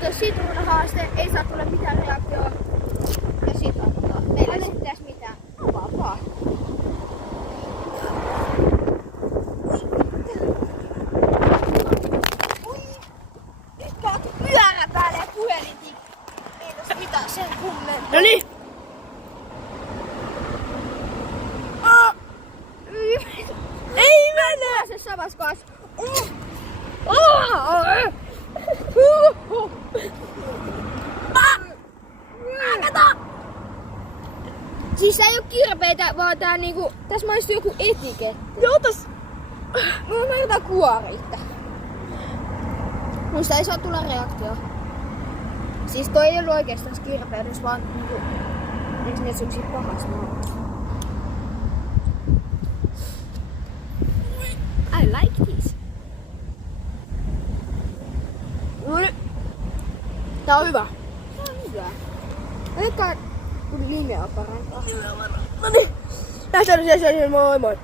tuo sitruunahaaste, ei saa tulla mitään reaktioa. Ja sit ottaa. Meillä ei sitten edes mitään. Avaa vaan. Nyt kaatu pyörä päälle ja puhelin tikkuu. Ei tossa mitään sen kummempaa. Noniin! Ei mennä! Se samassa kohdassa. Kato! Siis tää ei oo kirpeitä, vaan tää niinku... Tässä maistuu joku etiketti. Joo, otas! Mulla on jotain kuoritta. Musta ei saa tulla reaktio. Siis toi ei ollut oikeastaan kirpeydys, vaan niinku... Eiks ne suksia pahas maasta? I like this. Noniin. Tää on hyvä. Tää on hyvä. Ehkä tuli limeä parantaa. Noniin. Nähdään se moi moi.